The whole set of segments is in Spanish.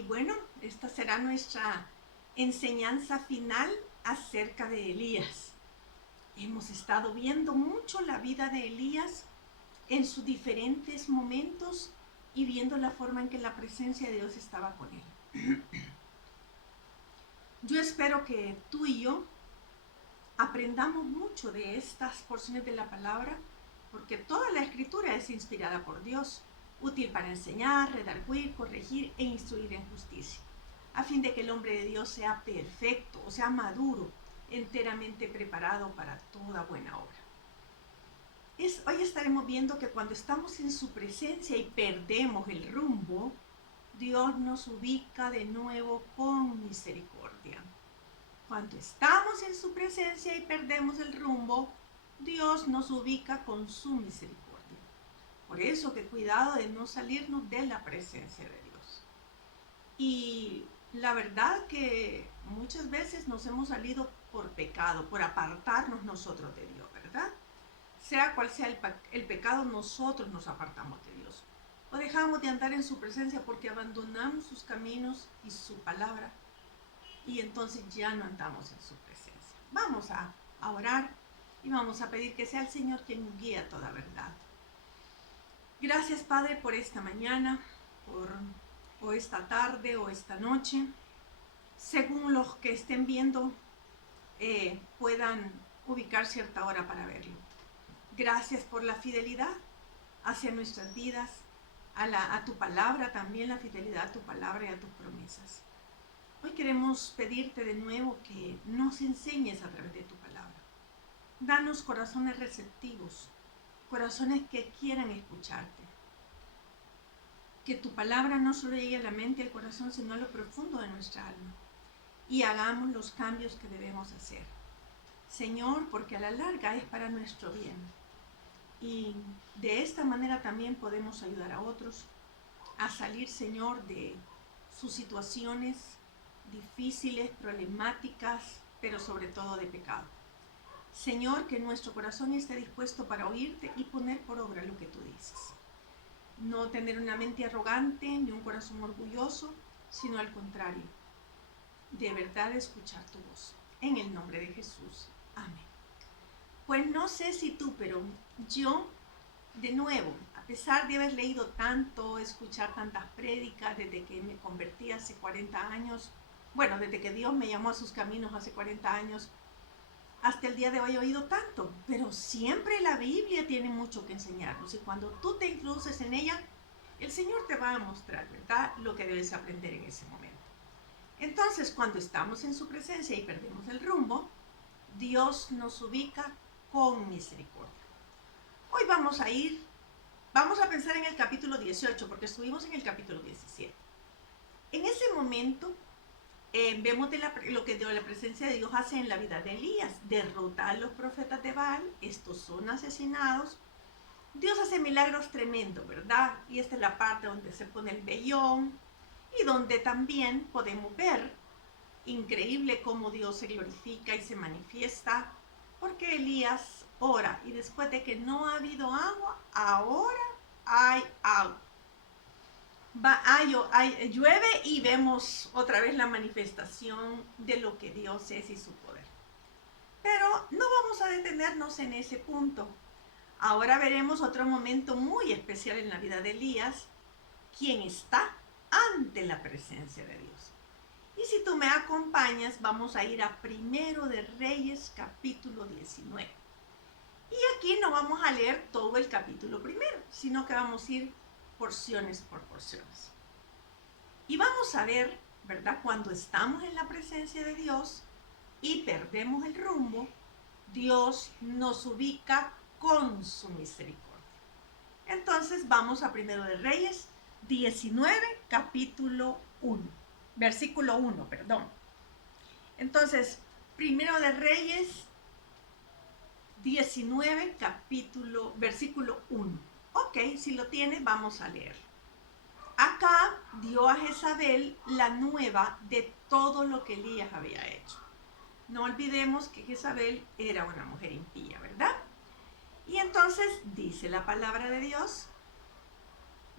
Y bueno, esta será nuestra enseñanza final acerca de Elías. Hemos estado viendo mucho la vida de Elías en sus diferentes momentos y viendo la forma en que la presencia de Dios estaba con él. Yo espero que tú y yo aprendamos mucho de estas porciones de la palabra, porque toda la escritura es inspirada por Dios, útil para enseñar, redarguir, corregir e instruir en justicia, a fin de que el hombre de Dios sea perfecto, o sea maduro, enteramente preparado para toda buena obra. Hoy estaremos viendo que cuando estamos en su presencia y perdemos el rumbo, Dios nos ubica de nuevo con misericordia. Cuando estamos en su presencia y perdemos el rumbo, Dios nos ubica con su misericordia. Por eso que cuidado de no salirnos de la presencia de Dios. Y la verdad que muchas veces nos hemos salido por pecado, por apartarnos nosotros de Dios, ¿verdad? Sea cual sea el pecado, nosotros nos apartamos de Dios. O dejamos de andar en su presencia porque abandonamos sus caminos y su palabra. Y entonces ya no andamos en su presencia. Vamos a orar y vamos a pedir que sea el Señor quien nos guíe a toda verdad. Gracias, Padre, por esta mañana, o esta tarde o esta noche. Según los que estén viendo, puedan ubicar cierta hora para verlo. Gracias por la fidelidad hacia nuestras vidas, a tu palabra también, la fidelidad a tu palabra y a tus promesas. Hoy queremos pedirte de nuevo que nos enseñes a través de tu palabra. Danos corazones receptivos, corazones que quieran escucharte. Que tu palabra no solo llegue a la mente y al corazón, sino a lo profundo de nuestra alma. Y hagamos los cambios que debemos hacer. Señor, porque a la larga es para nuestro bien. Y de esta manera también podemos ayudar a otros a salir, Señor, de sus situaciones difíciles, problemáticas, pero sobre todo de pecado. Señor, que nuestro corazón esté dispuesto para oírte y poner por obra lo que tú dices. No tener una mente arrogante ni un corazón orgulloso, sino al contrario, de verdad escuchar tu voz. En el nombre de Jesús. Amén. Pues no sé si tú, pero yo, de nuevo, a pesar de haber leído tanto, escuchar tantas prédicas desde que me convertí hace 40 años, bueno, desde que Dios me llamó a sus caminos hace 40 años, hasta el día de hoy he oído tanto, pero siempre la Biblia tiene mucho que enseñarnos y cuando tú te introduces en ella, el Señor te va a mostrar, ¿verdad?, lo que debes aprender en ese momento. Entonces, cuando estamos en su presencia y perdemos el rumbo, Dios nos ubica con misericordia. Hoy vamos a pensar en el capítulo 18, porque estuvimos en el capítulo 17. En ese momento, vemos lo que la presencia de Dios hace en la vida de Elías. Derrota a los profetas de Baal, estos son asesinados. Dios hace milagros tremendos, ¿verdad? Y esta es la parte donde se pone el vellón y donde también podemos ver increíble cómo Dios se glorifica y se manifiesta, porque Elías ora y después de que no ha habido agua, ahora hay agua. Llueve y vemos otra vez la manifestación de lo que Dios es y su poder. Pero no vamos a detenernos en ese punto. Ahora veremos otro momento muy especial en la vida de Elías, quien está ante la presencia de Dios. Y si tú me acompañas, vamos a ir a Primero de Reyes, capítulo 19. Y aquí no vamos a leer todo el capítulo primero, sino que vamos a ir porciones por porciones. Y vamos a ver, ¿verdad? Cuando estamos en la presencia de Dios y perdemos el rumbo, Dios nos ubica con su misericordia. Entonces vamos a Primero de Reyes 19, capítulo 1. Versículo 1, perdón. Entonces, Primero de Reyes 19, versículo 1. Ok, si lo tiene, vamos a leer. Acá dio a Jezabel la nueva de todo lo que Elías había hecho. No olvidemos que Jezabel era una mujer impía, ¿verdad? Y entonces dice la palabra de Dios,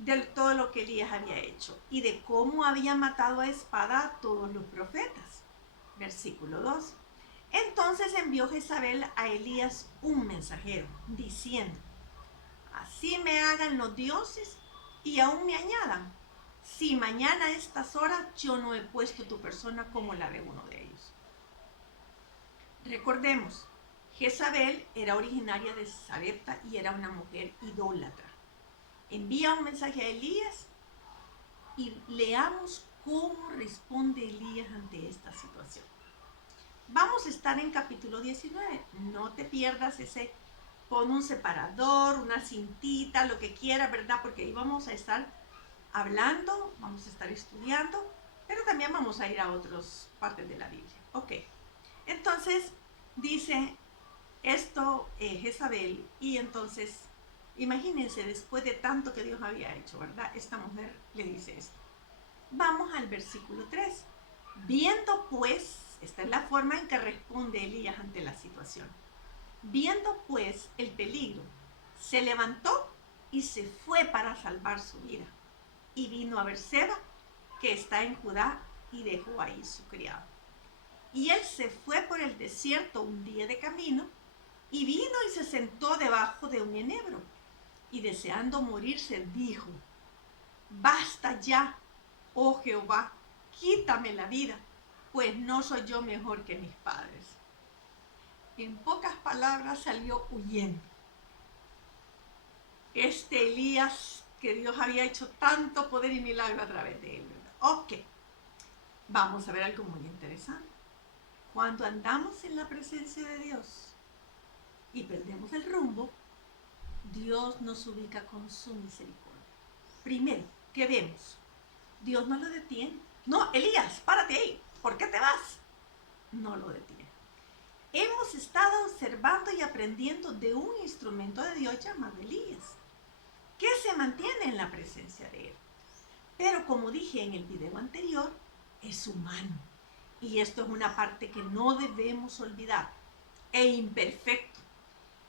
de todo lo que Elías había hecho y de cómo había matado a espada a todos los profetas. Versículo 2. Entonces envió Jezabel a Elías un mensajero, diciendo: así me hagan los dioses y aún me añadan, si mañana a estas horas yo no he puesto tu persona como la de uno de ellos. Recordemos, Jezabel era originaria de Sarepta y era una mujer idólatra. Envía un mensaje a Elías y leamos cómo responde Elías ante esta situación. Vamos a estar en capítulo 19. No te pierdas ese. Pon un separador, una cintita, lo que quieras, ¿verdad? Porque ahí vamos a estar hablando, vamos a estar estudiando, pero también vamos a ir a otras partes de la Biblia. Ok. Entonces, dice esto Jezabel, y entonces, imagínense, después de tanto que Dios había hecho, ¿verdad? Esta mujer le dice esto. Vamos al versículo 3. Viendo pues, esta es la forma en que responde Elías ante la situación. Viendo pues el peligro, se levantó y se fue para salvar su vida. Y vino a Berseba, que está en Judá, y dejó ahí su criado. Y él se fue por el desierto un día de camino, y vino y se sentó debajo de un enebro. Y deseando morirse, dijo: basta ya, oh Jehová, quítame la vida, pues no soy yo mejor que mis padres. En pocas palabras, salió huyendo. Este Elías, que Dios había hecho tanto poder y milagro a través de él, ¿verdad? Ok, vamos a ver algo muy interesante. Cuando andamos en la presencia de Dios y perdemos el rumbo, Dios nos ubica con su misericordia. Primero, ¿qué vemos? Dios no lo detiene. No, Elías, párate ahí. ¿Por qué te vas? No lo detiene. Hemos estado observando y aprendiendo de un instrumento de Dios llamado Elías, que se mantiene en la presencia de él. Pero como dije en el video anterior, es humano. Y esto es una parte que no debemos olvidar. E imperfecto.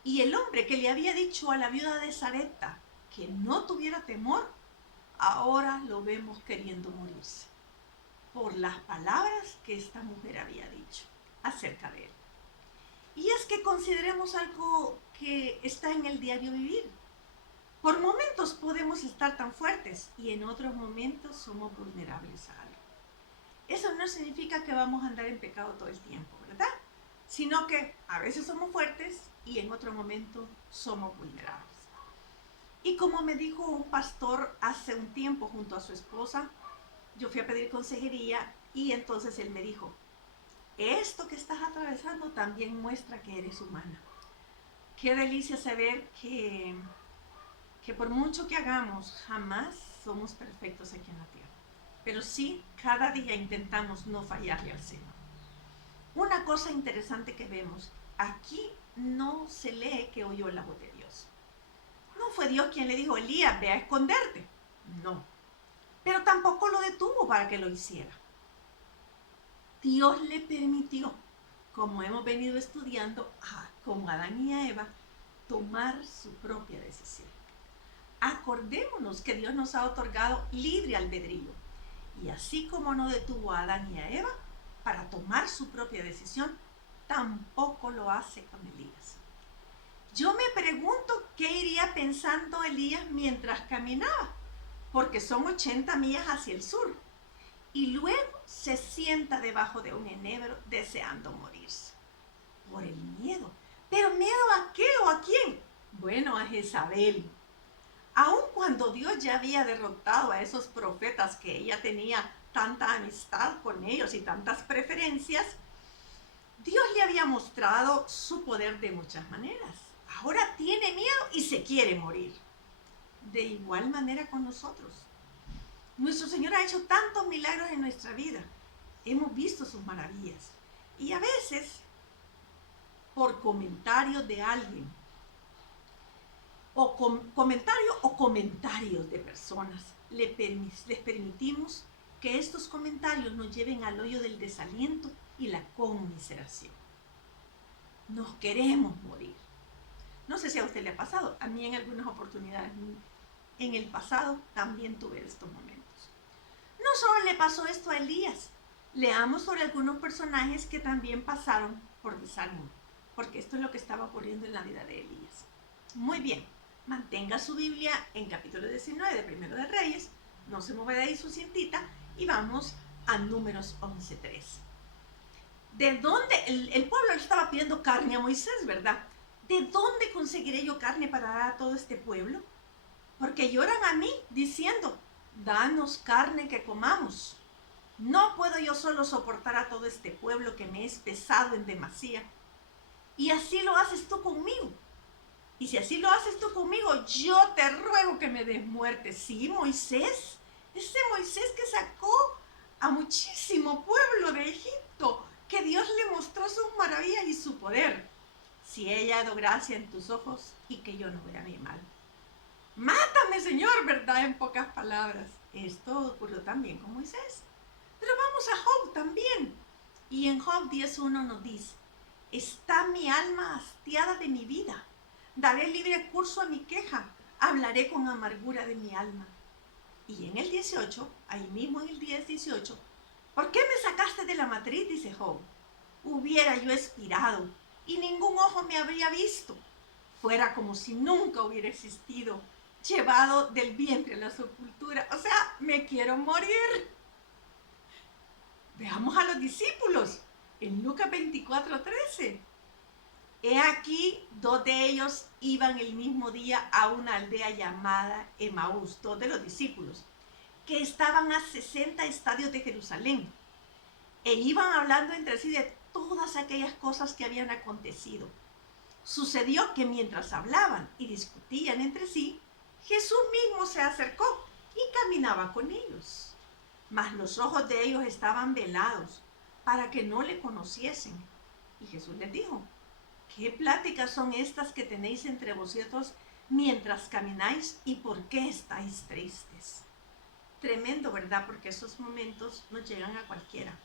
Y el hombre que le había dicho a la viuda de Sarepta que no tuviera temor, ahora lo vemos queriendo morirse por las palabras que esta mujer había dicho acerca de él. Y es que consideremos algo que está en el diario vivir. Por momentos podemos estar tan fuertes y en otros momentos somos vulnerables a algo. Eso no significa que vamos a andar en pecado todo el tiempo, ¿verdad? Sino que a veces somos fuertes y en otro momento somos vulnerables. Y como me dijo un pastor hace un tiempo junto a su esposa, yo fui a pedir consejería y entonces él me dijo: esto que estás atravesando también muestra que eres humana. Qué delicia saber que por mucho que hagamos, jamás somos perfectos aquí en la tierra. Pero sí, cada día intentamos no fallarle al Señor. Una cosa interesante que vemos, aquí no se lee que oyó la voz de Dios. No fue Dios quien le dijo: Elías, ve a esconderte. No. Pero tampoco lo detuvo para que lo hiciera. Dios le permitió, como hemos venido estudiando, como Adán y a Eva, tomar su propia decisión. Acordémonos que Dios nos ha otorgado libre albedrío. Y así como no detuvo a Adán y a Eva para tomar su propia decisión, tampoco lo hace con Elías. Yo me pregunto qué iría pensando Elías mientras caminaba, porque son 80 millas hacia el sur. Y luego se sienta debajo de un enebro deseando morirse. Por el miedo. ¿Pero miedo a qué o a quién? Bueno, a Jezabel. Aun cuando Dios ya había derrotado a esos profetas que ella tenía tanta amistad con ellos y tantas preferencias, Dios le había mostrado su poder de muchas maneras. Ahora tiene miedo y se quiere morir. De igual manera con nosotros. Nuestro Señor ha hecho tantos milagros en nuestra vida. Hemos visto sus maravillas. Y a veces, por comentarios de alguien, o comentarios de personas, les permitimos que estos comentarios nos lleven al hoyo del desaliento y la conmiseración. Nos queremos morir. No sé si a usted le ha pasado. A mí en algunas oportunidades en el pasado también tuve estos momentos. No solo le pasó esto a Elías, leamos sobre algunos personajes que también pasaron por desánimo, porque esto es lo que estaba ocurriendo en la vida de Elías. Muy bien, mantenga su Biblia en capítulo 19 de Primero de Reyes, no se mueva de ahí su cintita y vamos a Números 11:3. ¿De dónde? El pueblo le estaba pidiendo carne a Moisés, ¿verdad? ¿De dónde conseguiré yo carne para dar a todo este pueblo? Porque lloran a mí diciendo, danos carne que comamos. No puedo yo solo soportar a todo este pueblo que me es pesado en demasía. Y así lo haces tú conmigo. Y si así lo haces tú conmigo, yo te ruego que me des muerte. Sí, Moisés, ese Moisés que sacó a muchísimo pueblo de Egipto, que Dios le mostró sus maravillas y su poder. Si ella ha dado gracia en tus ojos y que yo no vea mi mal. Mátame, Señor, ¿verdad? En pocas palabras. Esto ocurrió también con Moisés. Pero vamos a Job también. Y en Job 10:1 nos dice, está mi alma hastiada de mi vida. Daré libre curso a mi queja. Hablaré con amargura de mi alma. Y en el 18, ahí mismo en el 10:18, ¿por qué me sacaste de la matriz? Dice Job. Hubiera yo expirado y ningún ojo me habría visto. Fuera como si nunca hubiera existido, llevado del vientre a la sepultura. O sea, me quiero morir. Veamos a los discípulos en Lucas 24:13. He aquí, 2 de ellos iban el mismo día a una aldea llamada Emaús, 2 de los discípulos, que estaban a 60 estadios de Jerusalén, e iban hablando entre sí de todas aquellas cosas que habían acontecido. Sucedió que mientras hablaban y discutían entre sí, Jesús mismo se acercó y caminaba con ellos. Mas los ojos de ellos estaban velados para que no le conociesen. Y Jesús les dijo, ¿qué pláticas son estas que tenéis entre vosotros mientras camináis y por qué estáis tristes? Tremendo, ¿verdad? Porque esos momentos nos llegan a cualquiera.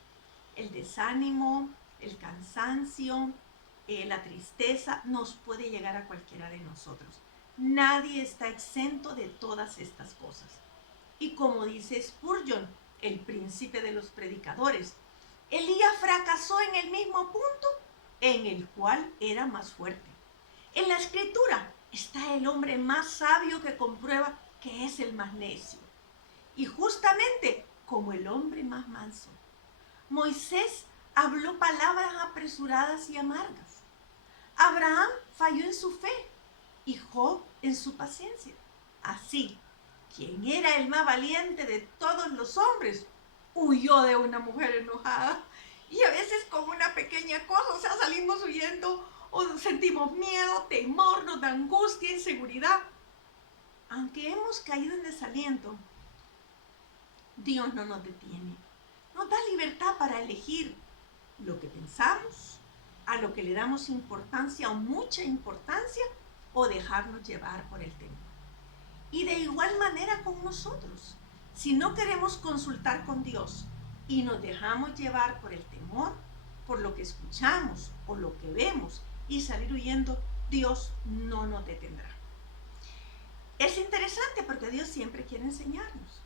El desánimo, el cansancio, la tristeza nos puede llegar a cualquiera de nosotros. Nadie está exento de todas estas cosas. Y como dice Spurgeon, el príncipe de los predicadores, Elías fracasó en el mismo punto en el cual era más fuerte. En la escritura está el hombre más sabio que comprueba que es el más necio. Y justamente como el hombre más manso. Moisés habló palabras apresuradas y amargas. Abraham falló en su fe y Job en su paciencia. Así, quien era el más valiente de todos los hombres, huyó de una mujer enojada. Y a veces con una pequeña cosa, o sea, salimos huyendo o sentimos miedo, temor, nos da angustia, inseguridad. Aunque hemos caído en desaliento, Dios no nos detiene. Nos da libertad para elegir lo que pensamos, a lo que le damos importancia o mucha importancia, o dejarnos llevar por el temor. Y de igual manera con nosotros. Si no queremos consultar con Dios y nos dejamos llevar por el temor, por lo que escuchamos o lo que vemos y salir huyendo, Dios no nos detendrá. Es interesante porque Dios siempre quiere enseñarnos.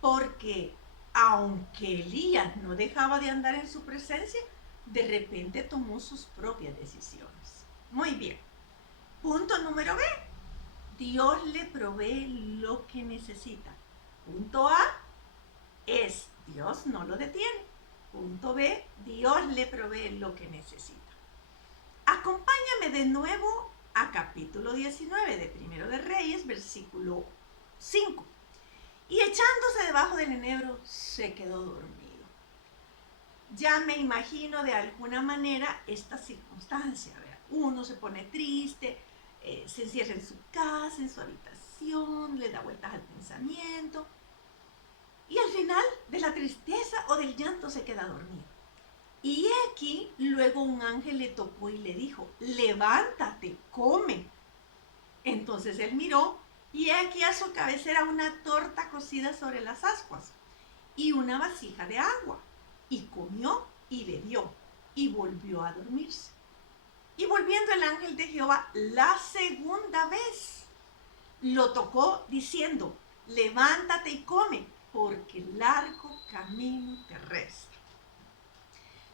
Porque aunque Elías no dejaba de andar en su presencia, de repente tomó sus propias decisiones. Muy bien. Punto número B. Dios le provee lo que necesita. Punto A es Dios no lo detiene. Punto B, Dios le provee lo que necesita. Acompáñame de nuevo a capítulo 19 de Primero de Reyes, versículo 5. Y echándose debajo del enebro, se quedó dormido. Ya me imagino de alguna manera esta circunstancia, ¿verdad? Uno se pone triste, se encierra en su casa, en su habitación, le da vueltas al pensamiento y al final de la tristeza o del llanto se queda dormido. Y aquí luego un ángel le tocó y le dijo, levántate, come. Entonces él miró y aquí a su cabecera una torta cocida sobre las ascuas y una vasija de agua. Y comió y bebió y volvió a dormirse. Y volviendo el ángel de Jehová la segunda vez, lo tocó diciendo, levántate y come, porque largo camino te resta.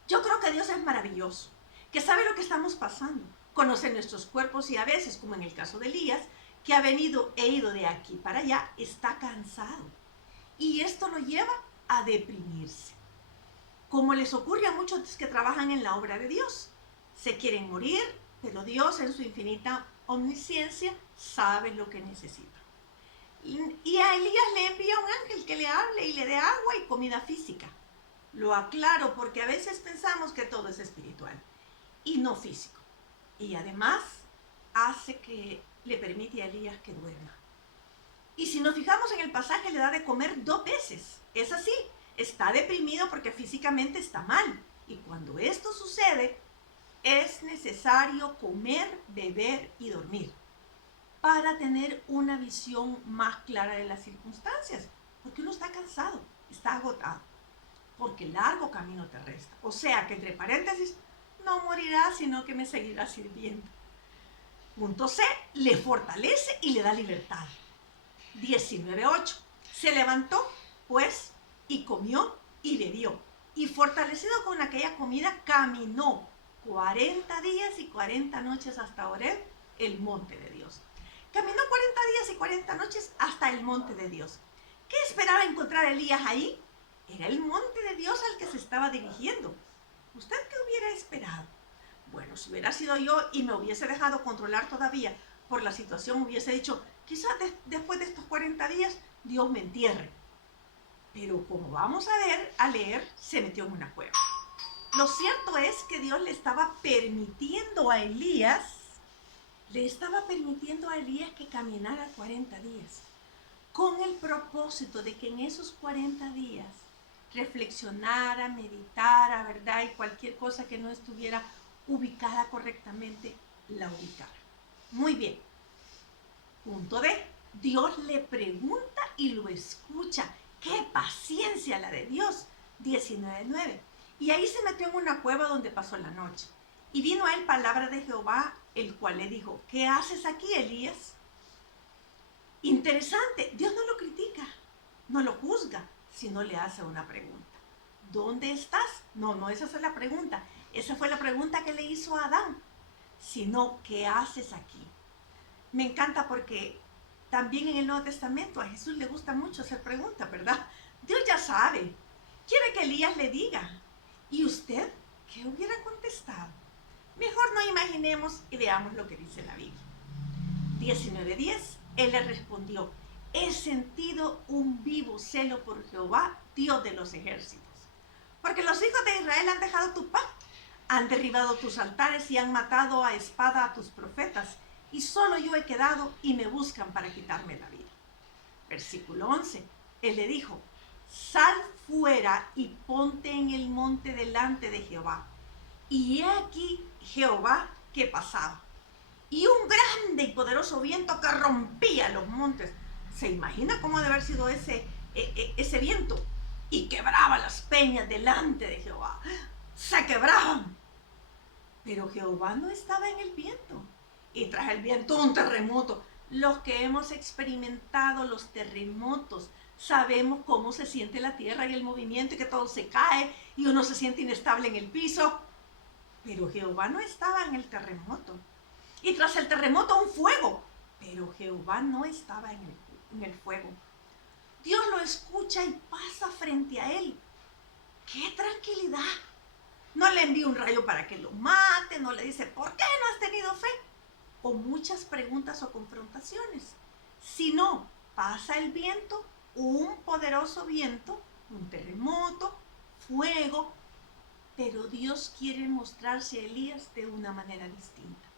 Yo creo que Dios es maravilloso, que sabe lo que estamos pasando, conoce nuestros cuerpos y a veces, como en el caso de Elías, que ha venido e ido de aquí para allá, está cansado. Y esto lo lleva a deprimirse. Como les ocurre a muchos que trabajan en la obra de Dios. Se quieren morir, pero Dios en su infinita omnisciencia sabe lo que necesita. Y a Elías le envía un ángel que le hable y le dé agua y comida física. Lo aclaro porque a veces pensamos que todo es espiritual y no físico. Y además hace que le permite a Elías que duerma. Y si nos fijamos en el pasaje, le da de comer 2 veces. Es así, está deprimido porque físicamente está mal. Y cuando esto sucede, es necesario comer, beber y dormir para tener una visión más clara de las circunstancias. Porque uno está cansado, está agotado. Porque largo camino te resta. O sea que, entre paréntesis, no morirá, sino que me seguirá sirviendo. Punto C, le fortalece y le da libertad. 19:8. Se levantó, pues, y comió y bebió. Y fortalecido con aquella comida, caminó 40 días y 40 noches hasta Horeb, el monte de Dios. Caminó 40 días y 40 noches hasta el monte de Dios. ¿Qué esperaba encontrar Elías ahí? Era el monte de Dios al que se estaba dirigiendo. ¿Usted qué hubiera esperado? Bueno, si hubiera sido yo y me hubiese dejado controlar todavía por la situación, hubiese dicho, quizás después de estos 40 días Dios me entierre. Pero como vamos a leer, se metió en una cueva. Lo cierto es que Dios le estaba permitiendo a Elías que caminara 40 días, con el propósito de que en esos 40 días reflexionara, meditara, ¿verdad? Y cualquier cosa que no estuviera ubicada correctamente, la ubicara. Muy bien. Punto D. Dios le pregunta y lo escucha. ¡Qué paciencia la de Dios! 19:9. Y ahí se metió en una cueva donde pasó la noche. Y vino a él palabra de Jehová, el cual le dijo, ¿qué haces aquí, Elías? Interesante, Dios no lo critica, no lo juzga, sino le hace una pregunta. ¿Dónde estás? No, esa es la pregunta. Esa fue la pregunta que le hizo a Adán. Sino, ¿qué haces aquí? Me encanta porque también en el Nuevo Testamento a Jesús le gusta mucho hacer preguntas, ¿verdad? Dios ya sabe. Quiere que Elías le diga. ¿Y usted qué hubiera contestado? Mejor no imaginemos y veamos lo que dice la Biblia. 19:10. Él le respondió, he sentido un vivo celo por Jehová, Dios de los ejércitos. Porque los hijos de Israel han dejado tu pacto, han derribado tus altares y han matado a espada a tus profetas. Y solo yo he quedado y me buscan para quitarme la vida. Versículo 11. Él le dijo, sal fuera y ponte en el monte delante de Jehová. Y he aquí Jehová que pasaba. Y un grande y poderoso viento que rompía los montes. ¿Se imagina cómo debe haber sido ese viento? Y quebraba las peñas delante de Jehová. Se quebraban. Pero Jehová no estaba en el viento. Y tras el viento un terremoto. Los que hemos experimentado los terremotos sabemos cómo se siente la tierra y el movimiento y que todo se cae y uno se siente inestable en el piso. Pero Jehová no estaba en el terremoto. Y tras el terremoto un fuego. Pero Jehová no estaba en el fuego. Dios lo escucha y pasa frente a él. ¡Qué tranquilidad! No le envía un rayo para que lo mate, no le dice, ¿por qué no has tenido fe? O muchas preguntas o confrontaciones. Sino, pasa el viento, un poderoso viento, un terremoto, fuego, pero Dios quiere mostrarse a Elías de una manera distinta.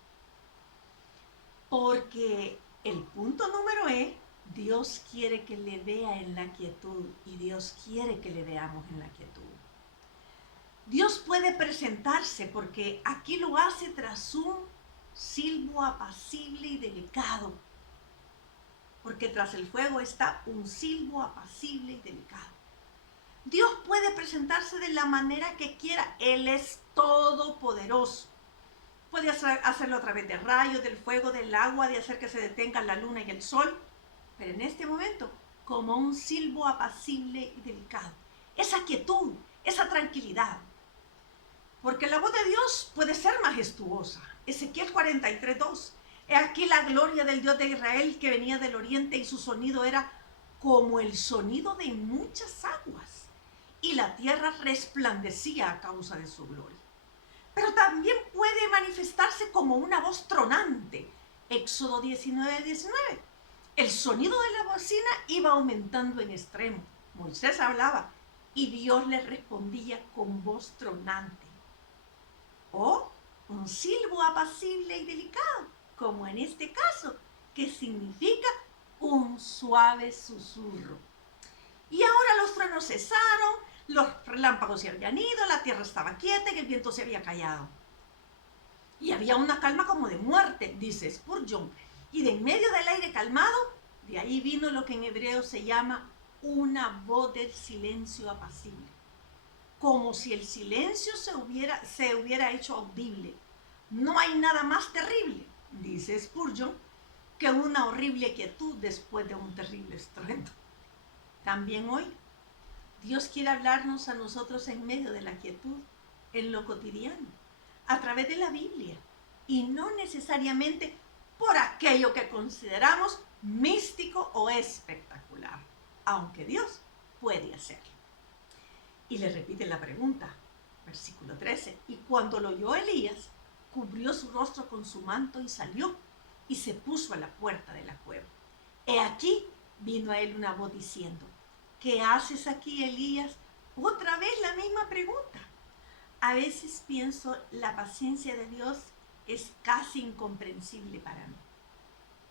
Porque el punto número E, Dios quiere que le vea en la quietud y Dios quiere que le veamos en la quietud. Dios puede presentarse porque aquí lo hace tras un silbo apacible y delicado. Porque tras el fuego está un silbo apacible y delicado. Dios puede presentarse de la manera que quiera. Él es todopoderoso. puede hacerlo a través de rayos, del fuego, del agua, de hacer que se detengan la luna y el sol. Pero en este momento, como un silbo apacible y delicado. Esa quietud, esa tranquilidad. Porque la voz de Dios puede ser majestuosa. Ezequiel 43:2. He aquí la gloria del Dios de Israel que venía del oriente y su sonido era como el sonido de muchas aguas. Y la tierra resplandecía a causa de su gloria. Pero también puede manifestarse como una voz tronante. Éxodo 19:19. El sonido de la bocina iba aumentando en extremo. Moisés hablaba y Dios le respondía con voz tronante. O un silbo apacible y delicado, como en este caso, que significa un suave susurro. Y ahora los truenos cesaron, los relámpagos se habían ido, la tierra estaba quieta y el viento se había callado. Y había una calma como de muerte, dice Spurgeon. Y de en medio del aire calmado, de ahí vino lo que en hebreo se llama una voz del silencio apacible. Como si el silencio se hubiera hecho audible. No hay nada más terrible, dice Spurgeon, que una horrible quietud después de un terrible estruendo. También hoy, Dios quiere hablarnos a nosotros en medio de la quietud, en lo cotidiano, a través de la Biblia, y no necesariamente por aquello que consideramos místico o espectacular, aunque Dios puede hacerlo. Y le repite la pregunta, versículo 13, y cuando lo oyó Elías, cubrió su rostro con su manto y salió, y se puso a la puerta de la cueva. He aquí vino a él una voz diciendo, ¿qué haces aquí, Elías? Otra vez la misma pregunta. A veces pienso, la paciencia de Dios es casi incomprensible para mí.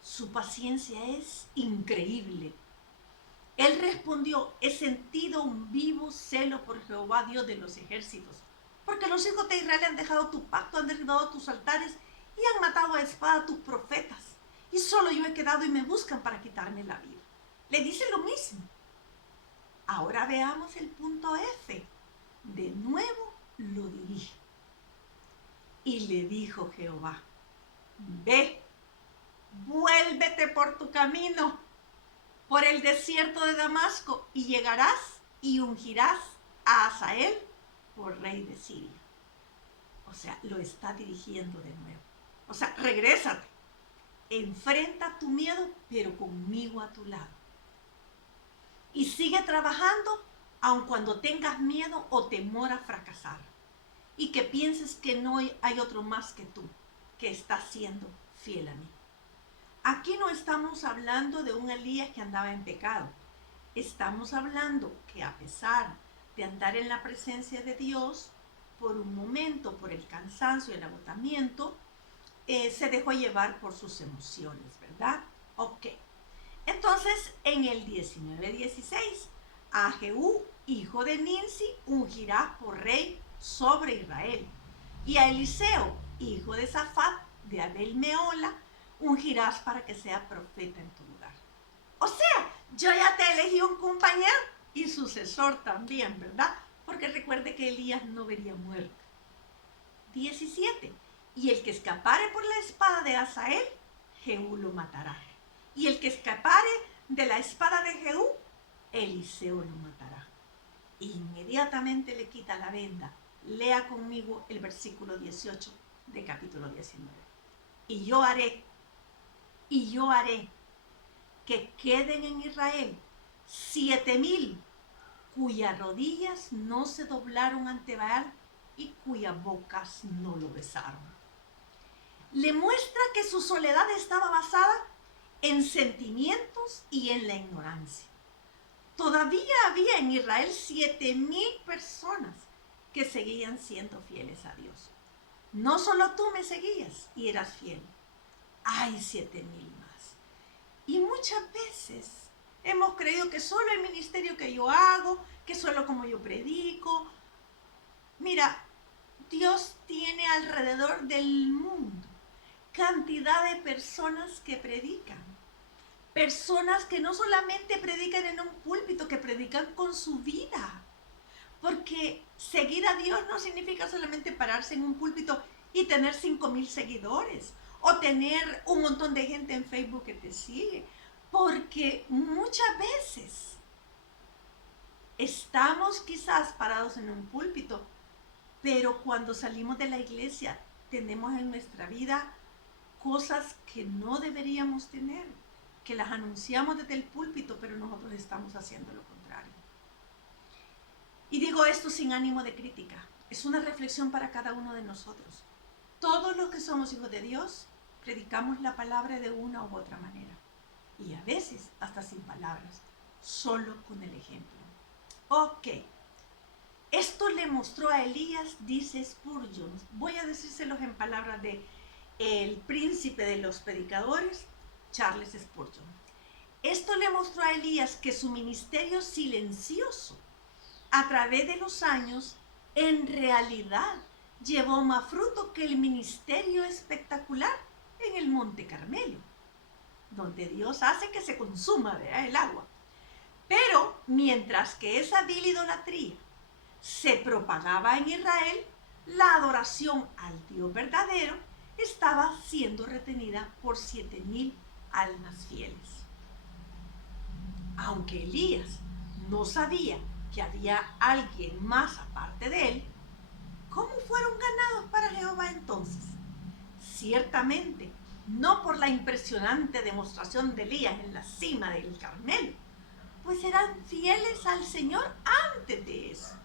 Su paciencia es increíble. Él respondió, he sentido un vivo celo por Jehová, Dios de los ejércitos, porque los hijos de Israel han dejado tu pacto, han derribado tus altares y han matado a espada a tus profetas. Y solo yo he quedado y me buscan para quitarme la vida. Le dice lo mismo. Ahora veamos el punto F. De nuevo lo dirige. Y le dijo Jehová, ve, vuélvete por tu camino, por el desierto de Damasco, y llegarás y ungirás a Hazael por rey de Siria. O sea, lo está dirigiendo de nuevo. O sea, regrésate, enfrenta tu miedo, pero conmigo a tu lado. Y sigue trabajando, aun cuando tengas miedo o temor a fracasar. Y que pienses que no hay otro más que tú, que está siendo fiel a mí. Aquí no estamos hablando de un Elías que andaba en pecado. Estamos hablando que a pesar de andar en la presencia de Dios, por un momento, por el cansancio y el agotamiento, se dejó llevar por sus emociones, ¿verdad? Ok. Entonces, en el 19:16, a Jehú, hijo de Nimsi, ungirá por rey sobre Israel. Y a Eliseo, hijo de Safat, de Abel Meola, ungirás para que sea profeta en tu lugar. O sea, yo ya te elegí un compañero y sucesor también, ¿verdad? Porque recuerde que Elías no vería muerte. 17. Y el que escapare por la espada de Hazael, Jehú lo matará. Y el que escapare de la espada de Jehú, Eliseo lo matará. Inmediatamente le quita la venda. Lea conmigo el versículo 18 de capítulo 19. Y yo haré que queden en Israel 7,000 cuyas rodillas no se doblaron ante Baal y cuyas bocas no lo besaron. Le muestra que su soledad estaba basada en sentimientos y en la ignorancia. Todavía había en Israel 7,000 personas que seguían siendo fieles a Dios. No solo tú me seguías y eras fiel. Hay 7,000 más. Y muchas veces hemos creído que solo el ministerio que yo hago, que solo como yo predico. Mira, Dios tiene alrededor del mundo cantidad de personas que predican. Personas que no solamente predican en un púlpito, que predican con su vida. Porque seguir a Dios no significa solamente pararse en un púlpito y tener 5,000 seguidores o tener un montón de gente en Facebook que te sigue, porque muchas veces estamos quizás parados en un púlpito, pero cuando salimos de la iglesia tenemos en nuestra vida cosas que no deberíamos tener, que las anunciamos desde el púlpito, pero nosotros estamos haciendo lo contrario. Y digo esto sin ánimo de crítica, es una reflexión para cada uno de nosotros. Todos los que somos hijos de Dios predicamos la palabra de una u otra manera, y a veces hasta sin palabras, solo con el ejemplo. Ok, esto le mostró a Elías, dice Spurgeon. Voy a decírselos en palabras de el príncipe de los predicadores, Charles Spurgeon. Esto le mostró a Elías que su ministerio silencioso a través de los años en realidad llevó más fruto que el ministerio espectacular en el Monte Carmelo, donde Dios hace que se consuma, ¿verdad?, el agua. Pero mientras que esa vil idolatría se propagaba en Israel, la adoración al Dios verdadero estaba siendo retenida por 7,000 almas fieles. Aunque Elías no sabía que había alguien más aparte de él, ¿cómo fueron ganados para Jehová entonces? Ciertamente, no por la impresionante demostración de Elías en la cima del Carmelo, pues eran fieles al Señor antes de eso.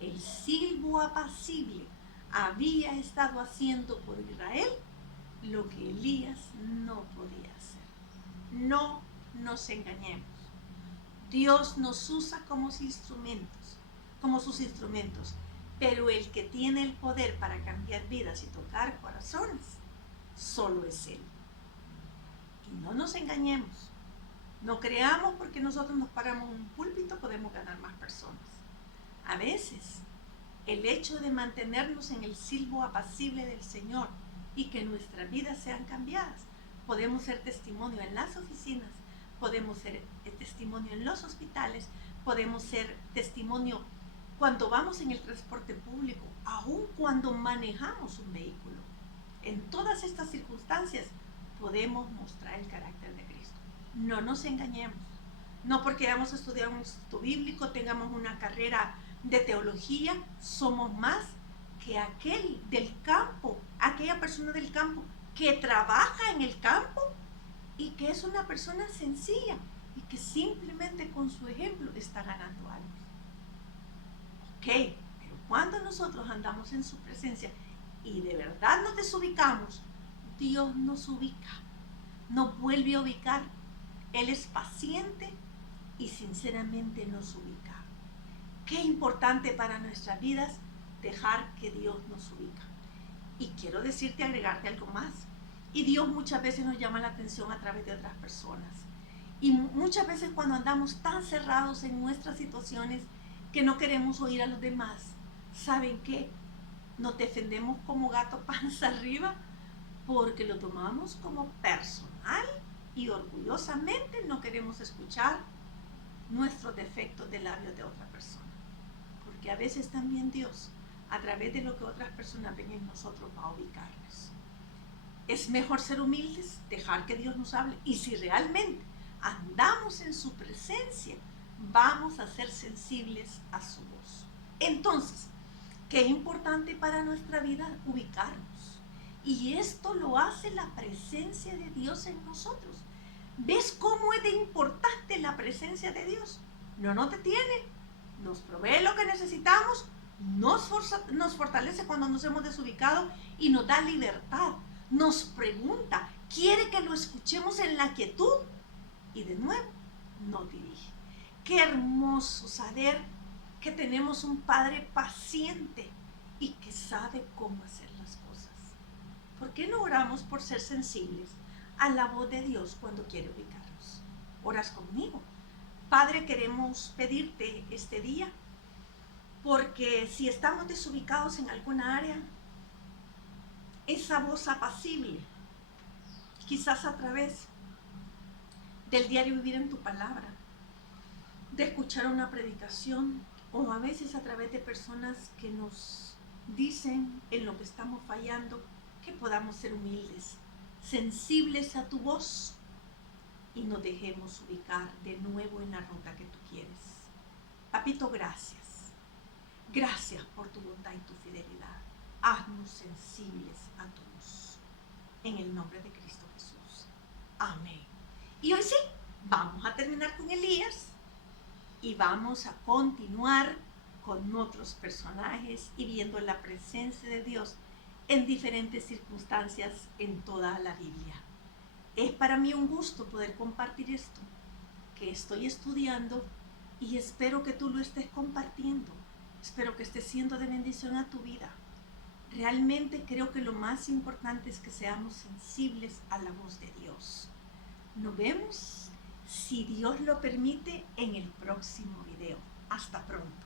El silbo apacible había estado haciendo por Israel lo que Elías no podía hacer. No nos engañemos. Dios nos usa como sus instrumentos, pero el que tiene el poder para cambiar vidas y tocar corazones, solo es Él. Y no nos engañemos. No creamos porque nosotros nos paramos en un púlpito podemos ganar más personas. A veces, el hecho de mantenernos en el silbo apacible del Señor y que nuestras vidas sean cambiadas, podemos ser testimonio en las oficinas, podemos ser testimonio en los hospitales, podemos ser testimonio cuando vamos en el transporte público, aun cuando manejamos un vehículo. En todas estas circunstancias podemos mostrar el carácter de Cristo. No nos engañemos. No porque hayamos estudiado un instituto bíblico, tengamos una carrera de teología, somos más que aquel del campo, aquella persona del campo que trabaja en el campo y que es una persona sencilla y que simplemente con su ejemplo está ganando algo. Ok, pero cuando nosotros andamos en su presencia y de verdad nos desubicamos, Dios nos ubica, nos vuelve a ubicar. Él es paciente y sinceramente nos ubica. Qué importante para nuestras vidas dejar que Dios nos ubica. Y quiero decirte, agregarte algo más. Y Dios muchas veces nos llama la atención a través de otras personas. Y muchas veces cuando andamos tan cerrados en nuestras situaciones que no queremos oír a los demás, ¿saben qué? Nos defendemos como gato panza arriba porque lo tomamos como personal y orgullosamente no queremos escuchar nuestros defectos de labios de otra persona. Porque a veces también Dios, a través de lo que otras personas ven en nosotros, va a ubicarnos. Es mejor ser humildes, dejar que Dios nos hable. Y si realmente andamos en su presencia, vamos a ser sensibles a su voz. Entonces, qué importante para nuestra vida ubicarnos. Y esto lo hace la presencia de Dios en nosotros. ¿Ves cómo es de importante la presencia de Dios? No nos detiene, nos provee lo que necesitamos, nos fortalece cuando nos hemos desubicado y nos da libertad. Nos pregunta, quiere que lo escuchemos en la quietud y de nuevo nos dirige. Qué hermoso saber que tenemos un Padre paciente y que sabe cómo hacer las cosas. ¿Por qué no oramos por ser sensibles a la voz de Dios cuando quiere ubicarnos? Oras conmigo. Padre, queremos pedirte este día, porque si estamos desubicados en alguna área, esa voz apacible, quizás a través del diario vivir en tu palabra, de escuchar una predicación, o a veces a través de personas que nos dicen en lo que estamos fallando, que podamos ser humildes, sensibles a tu voz y nos dejemos ubicar de nuevo en la ruta que tú quieres. Papito, gracias. Gracias por tu bondad y tu fidelidad. Haznos sensibles a tu voz. En el nombre de Cristo Jesús. Amén. Y hoy sí, vamos a terminar con Elías y vamos a continuar con otros personajes y viendo la presencia de Dios en diferentes circunstancias en toda la Biblia. Es para mí un gusto poder compartir esto que estoy estudiando y espero que tú lo estés compartiendo. Espero que esté siendo de bendición a tu vida. Realmente creo que lo más importante es que seamos sensibles a la voz de Dios. Nos vemos, si Dios lo permite, en el próximo video. Hasta pronto.